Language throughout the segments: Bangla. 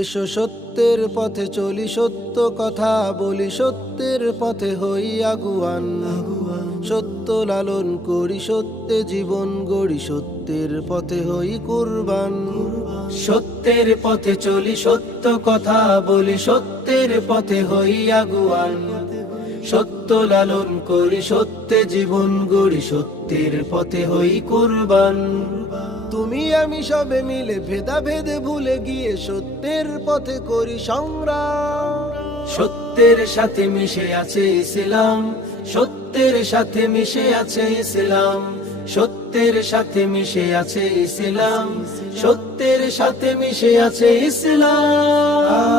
এসো সত্যের পথে চলি, সত্য কথা বলি, সত্যের পথে হই আগুয়ান। সত্য লালন করি, সত্যে জীবন গড়ি, সত্যের পথে হই কুরবান। সত্যের পথে চলি, সত্য কথা বলি, সত্যের পথে হই আগুয়ান। সত্য লালন করি, সত্যে জীবন গড়ি, সত্যের পথে হই কুরবান। তুমি আমি সবে মিলে ভেদাভেদ ভুলে গিয়ে সত্যের পথে করি সংগ্রাম। সত্যের সাথে মিশে আছে ইসলাম, সত্যের সাথে মিশে আছে ইসলাম, সত্যের সাথে মিশে আছে ইসলাম, সত্যের সাথে মিশে আছে ইসলাম।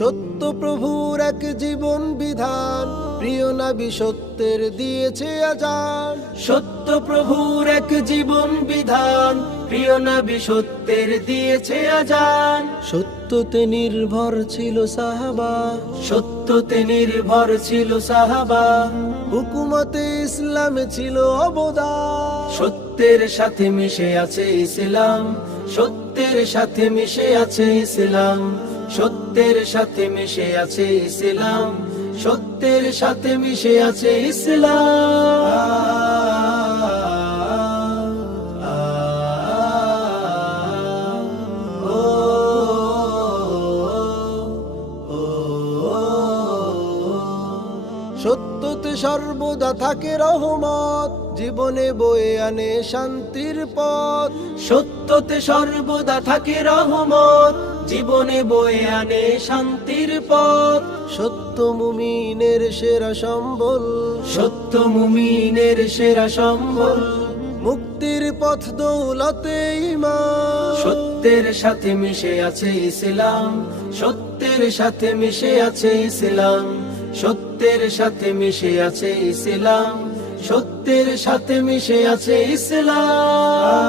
সত্য প্রভুর এক জীবন বিধান, প্রিয় নবী সত্যের দিয়েছে আজান। সত্য প্রভুর এক জীবন বিধান, প্রিয় নবী সত্যের দিয়েছে আজান। সত্যতে নির্ভর ছিল সাহাবা, সত্যতে নির্ভর ছিল সাহাবা, হুকুমতে ইসলামে ছিল অবদান। সত্যের সাথে মিশে আছে ইসলাম, সত্যের সাথে মিশে আছে ইসলাম, সত্যের সাথে মিশে আছে ইসলাম, সত্যের সাথে মিশে আছে ইসলাম। সত্যতে সর্বদা থাকে রহমত, জীবনে বয়ে আনে শান্তির পথ। সত্যতে সর্বদা থাকে রহমত, জীবনে বয়ে আনে শান্তির পথ। সত্য মুমিনের সেরা সম্বল, সত্য মুমিনের সেরা সম্বল, মুক্তির পথ দৌলতে ঈমান। সত্যের সাথে মিশে আছে ইসলাম, সত্যের সাথে মিশে আছে ইসলাম, সত্যের সাথে মিশে আছে ইসলাম, সত্যের সাথে মিশে আছে ইসলাম।